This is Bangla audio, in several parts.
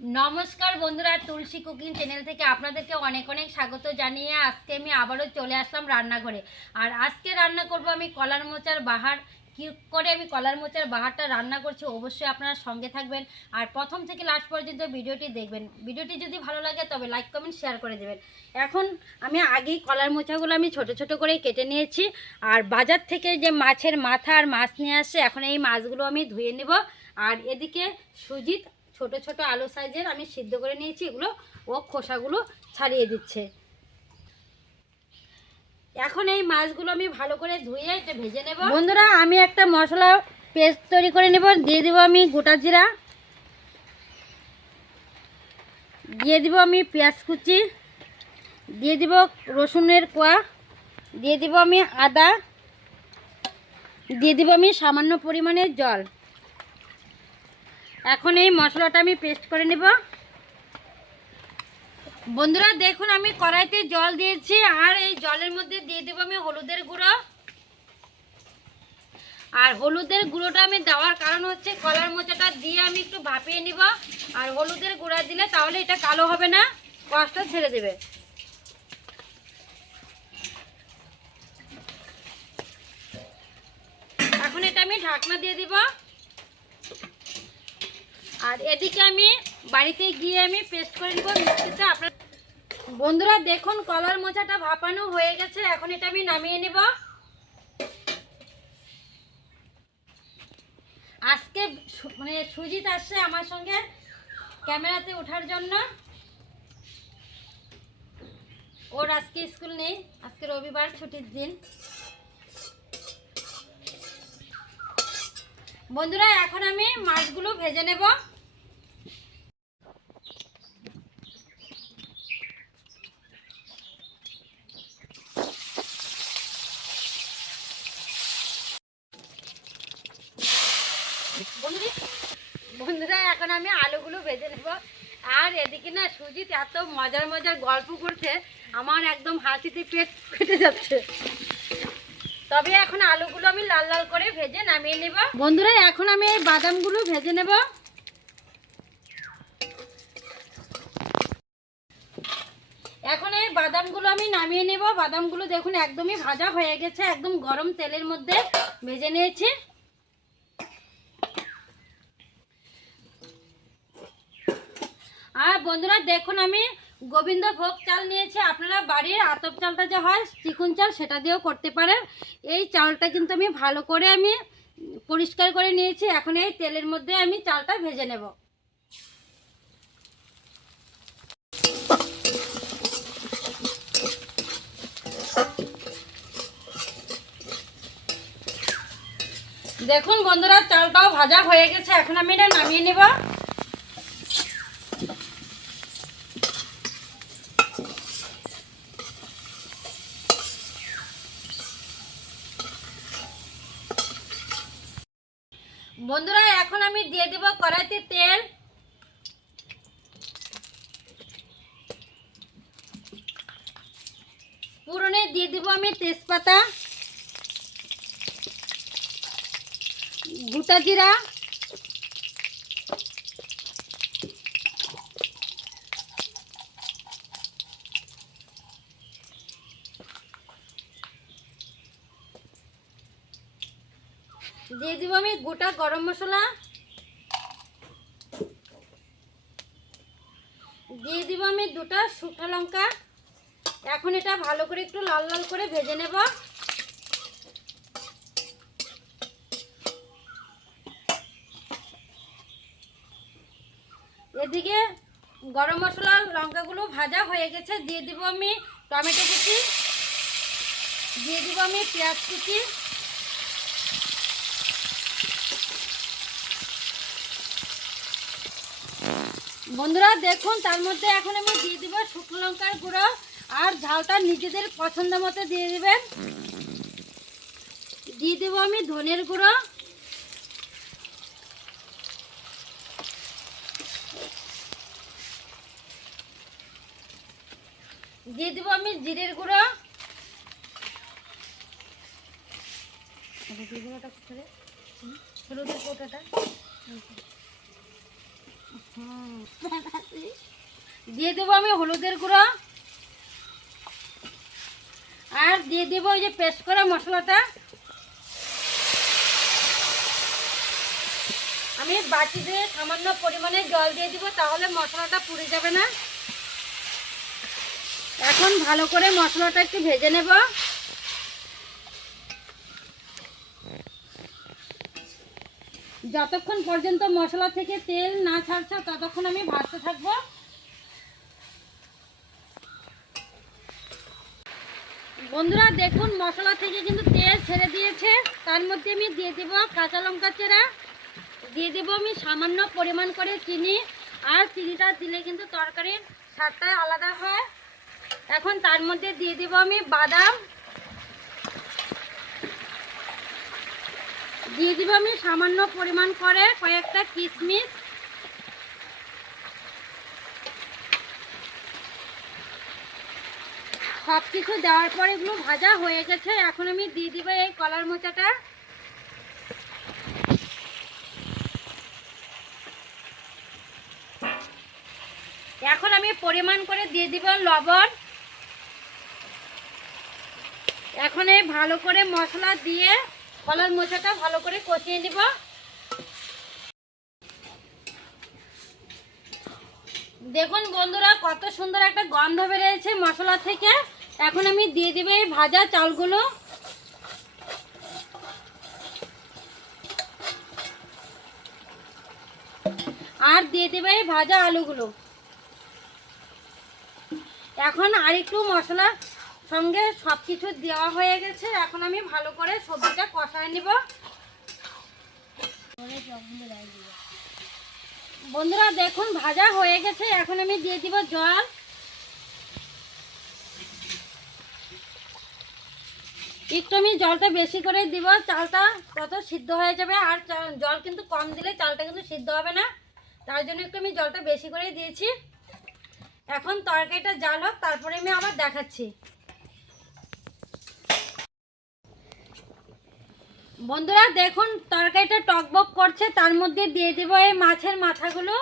নমস্কার বন্ধুরা, তুলসী কুকিং চ্যানেল থেকে আপনাদেরকে অনেক অনেক স্বাগত জানিয়ে আজকে আমি আবারও চলে আসলাম রান্নাঘরে। আর আজকে রান্না করব আমি কলার মোচার বাহার। কী করে আমি কলার মোচার বাহারটা রান্না করছি অবশ্যই আপনারা সঙ্গে থাকবেন আর প্রথম থেকে লাস্ট পর্যন্ত ভিডিওটি দেখবেন। ভিডিওটি যদি ভালো লাগে তবে লাইক কমেন্ট শেয়ার করে দেবেন। এখন আমি আগেই কলার মোচাগুলো আমি ছোট ছোট করে কেটে নিয়েছি। আর বাজার থেকে যে মাছের মাথা আর মাছ নিয়ে আসছে, এখন এই মাছগুলো আমি ধুয়ে নেব। আর এদিকে সুজিত ছোট ছোট আলু সাইজের আমি সিদ্ধ করে নিয়েছি, এগুলো ও খোসাগুলো ছাড়িয়ে দিচ্ছে। এখন এই মাছগুলো আমি ভালো করে ধুয়ে এটা ভেজে নেব। বন্ধুরা, আমি একটা মশলা পেস্ট তৈরি করে নেব। দিয়ে দিব আমি গোটা জিরা, দিয়ে দিব আমি পেঁয়াজ কুচি, দিয়ে দিব রসুনের কোয়া, দিয়ে দিব আমি আদা, দিয়ে দিব আমি সামান্য পরিমাণে জল। এখন এই মশলাটা আমি পেস্ট করে নেব। বন্ধুরা দেখুন, আমি কড়াইতে জল দিয়েছি আর এই জলের মধ্যে দিয়ে দেবো আমি হলুদের গুঁড়ো। আর হলুদের গুঁড়োটা আমি দেওয়ার কারণ হচ্ছে কলার মোচাটা দিয়ে আমি একটু ভাপিয়ে নিব। আর হলুদের গুঁড়া দিলে তাহলে এটা কালো হবে না, কষটা ছেড়ে দেবে। এখন এটা আমি ঢাকনা দিয়ে দিব। আর এদিকে আমি বাড়িতে গিয়ে আমি পেস্ট করে নিব মিক্সিতে। আপনার বন্ধুরা দেখুন, কলার মোচাটা ভাপানো হয়ে গেছে, এখন এটা আমি নামিয়ে নেব। আজকে সুজিত আসছে আমার সঙ্গে ক্যামেরাতে ওঠার জন্য। ওর আজকে স্কুল নেই, আজকে রবিবার ছুটির দিন। বন্ধুরা এখন আমি মাছগুলো ভেজে নেব। বন্ধুরা এখন আমি আলুগুলো ভেজে নেব। আর এদিকে না সুজিত এত মজার মজার গল্প করছে, আমার একদম হাসিতে পেট ফেটে যাচ্ছে। তবে এখন আলুগুলো আমি লাল লাল করে ভেজে নামিয়ে নেব। বন্ধুরা এখন আমি এই বাদামগুলো ভেজে নেব। এখন এই বাদামগুলো আমি নামিয়ে নেব। বাদামগুলো দেখুন একদমই ভাজা হয়ে গেছে, একদম গরম তেলের মধ্যে ভেজে নিয়েছি। আর বন্ধুরা দেখুন, আমি গোবিন্দভোগ চাল নিয়েছি। আপনারা বাড়ির আতপ চালটা যে হয় চিকন চাল, সেটা দিয়েও করতে পারেন। এই চালটা কিন্তু আমি ভালো করে আমি পরিষ্কার করে নিয়েছি। এখন এই তেলের মধ্যে আমি চালটা ভেজে নেব। দেখুন বন্ধুরা, চালটাও ভাজা হয়ে গেছে, এখন আমি এটা নামিয়ে নেব। বন্ধুরা এখন আমি দিয়ে দেব কড়াইতে তেল। পুরনে দিয়ে দেব আমি তেজপাতা, গোটা জিরা, দিয়ে দিব আমি গোটা গরম মশলা, দিয়ে দিব আমি দুটো শুকনো লঙ্কা। এখন এটা ভালো করে একটু লাল লাল করে ভেজে নেব। এদিকে গরম মশলা লঙ্কাগুলো ভাজা হয়ে গেছে, দিয়ে দিব আমি টমেটো কুচি, দিয়ে দিব আমি পেঁয়াজ কুচি, বন্ধুরা দেখুন তার মধ্যে এখন আমি দিয়ে দিব শুকনো লঙ্কার গুঁড়ো। আর ঝালটা নিজেদের পছন্দ মতো দিয়ে দিবেন। দিয়ে দেব আমি ধনের গুঁড়ো, দিয়ে দেব আমি জিরের গুঁড়ো, হলুদের কৌটাটা, দিয়ে দেবো আমি হলুদের গুঁড়ো, আর দিয়ে দেবো ওই যে পেস্ট করা মশলাটা। আমি বাটি দিয়ে সামান্য পরিমাণে জল দিয়ে দিব, তাহলে মশলাটা পুড়ে যাবে না। এখন ভালো করে মশলাটা একটু ভেজে নেব। যতক্ষণ পর্যন্ত মশলা থেকে তেল না ছাড়ছে ততক্ষণ আমি ভাজতে থাকবো। বন্ধুরা দেখুন মশলা থেকে কিন্তু তেল ছেড়ে দিয়েছে। তার মধ্যে আমি দিয়ে দেব কাঁচা লঙ্কা চেরা, দিয়ে দেবো আমি সামান্য পরিমাণ করে চিনি, আর চিনিটা দিলে কিন্তু তরকারির স্বাদটা আলাদা হয়। এখন তার মধ্যে দিয়ে দেবো আমি বাদাম, দিয়ে দিব আমি সামান্য পরিমাণ করে কয়েকটা কিশমিশ, সব কিছু দেওয়ার পর এগুলো ভাজা হয়ে গেছে। এখন আমি দিয়ে দিব এই কলার মোচাটা। এখন আমি পরিমাণ করে দিয়ে দিব লবণ। এখন এই ভালো করে মশলা দিয়ে কলার মোচাটা ভালো করে কষিয়ে নিব। দেখুন বন্ধুরা কত সুন্দর একটা গন্ধ বেরিয়েছে মশলা থেকে। এখন আমি দিয়ে দিব এই ভাজা চালগুলো, আর দিয়ে দেবে এই ভাজা আলুগুলো। এখন আর একটু মশলা সঙ্গে সব কিছু দেওয়া হয়ে গেছে। এখন আমি ভালো করে সবজিটা কষায় নিব। বন্ধুরা দেখুন ভাজা হয়ে গেছে। এখন আমি দিয়ে দিব জল। একটু আমি জলটা বেশি করে দিব, চালটা কত সিদ্ধ হয়ে যাবে। আর জল কিন্তু কম দিলে চালটা কিন্তু সিদ্ধ হবে না, তার জন্য একটু আমি জলটা বেশি করে দিয়েছি। এখন তরকারিটা জাল হোক, তারপরে আমি আবার দেখাচ্ছি। বন্ধুরা দেখুন তরকারিটা টকবক করছে, তার মধ্যে দিয়ে দেবো এই মাছের মাথাগুলো।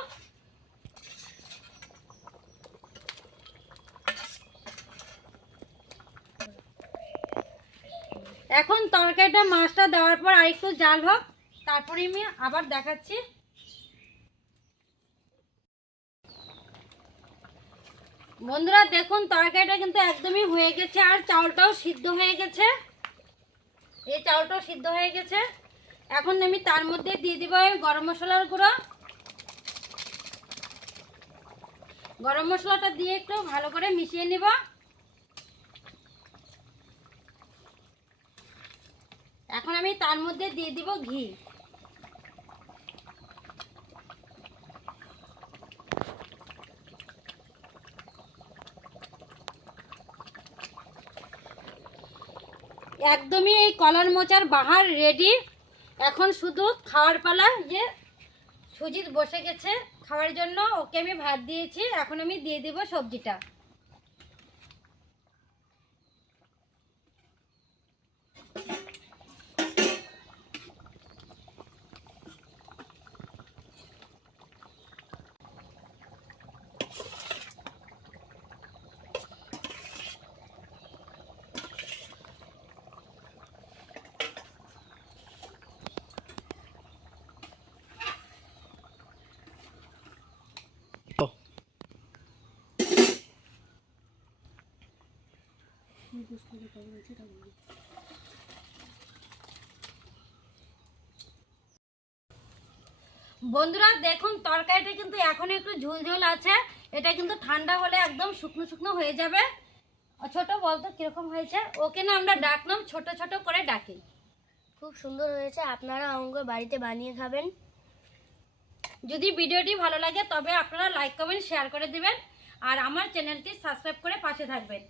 এখন তরকারিটা মাছটা দেওয়ার পর আরেকটু জাল হোক, তারপরে আমি আবার দেখাচ্ছি। বন্ধুরা দেখুন তরকারিটা কিন্তু একদমই হয়ে গেছে, আর চাউলটাও সিদ্ধ হয়ে গেছে। এই চাউলটাও সিদ্ধ হয়ে গেছে। এখন আমি তার মধ্যে দিয়ে দিব গরম মশলার গুঁড়ো। গরম মশলাটা দিয়ে একটু ভালো করে মিশিয়ে নিব। এখন আমি তার মধ্যে দিয়ে দিব ঘি। একদমই এই কলার মোচার বাহার রেডি। এখন শুধু খাওয়ার পালা। যে সুজিত বসে গেছে খাওয়ার জন্য, ওকে আমি ভাত দিয়েছি। এখন আমি দিয়ে দেব সবজিটা। বন্ধুরা দেখুন তরকারিটা কিন্তু এখন একটু ঝোলঝোল আছে। এটা কিন্তু ঠান্ডা হলে একদম শুকনো শুকনো হয়ে যাবে। ছোট বলতো কিরকম হয়েছে? ওকে না আমরা ডাকলাম, ছোট ছোট করে ডাকি। খুব সুন্দর হয়েছে, আপনারা আমাকে বাড়িতে বানিয়ে খাবেন। যদি ভিডিওটি ভালো লাগে তবে আপনারা লাইক কমেন্ট শেয়ার করে দিবেন, আর আমার চ্যানেলটি সাবস্ক্রাইব করে পাশে থাকবেন।